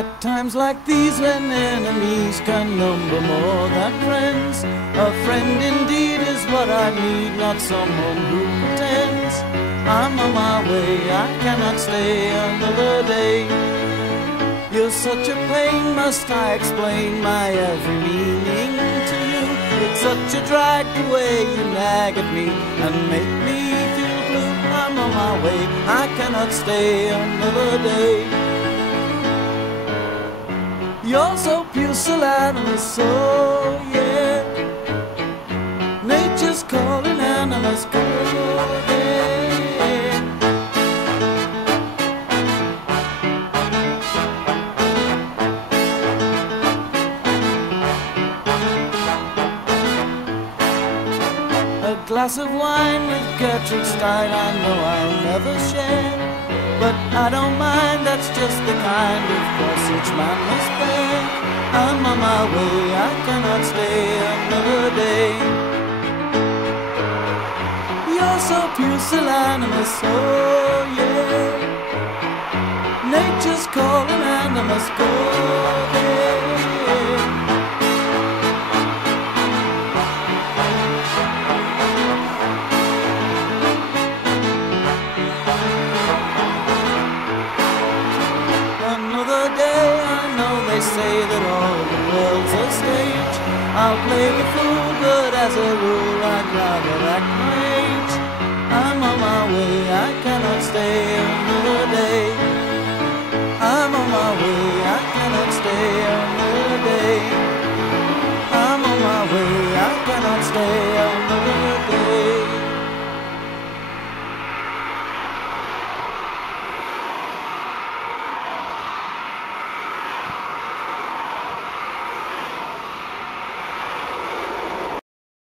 At times like these when enemies can number more than friends, a friend indeed is what I need, not someone who pretends. I'm on my way, I cannot stay another day. You're such a pain, must I explain my every meaning to you? It's such a drag the way you nag at me and make me feel blue. I'm on my way, I cannot stay another day. You're so pusillanimous, so yeah. Nature's calling and I must go there. A glass of wine with Gertrude Stein I know I'll never share, but I don't mind, that's just the kind of cross each man must bear. I'm on my way, I cannot stay another day. You're so pusillanimous, oh yeah. Nature's calling and I must go there. Say that all the world's a stage. I'll play the fool, but as a rule I'd rather act my age. I'm on my way, I cannot stay another day. I'm on my way, I cannot stay another day. I'm on my way, I cannot stay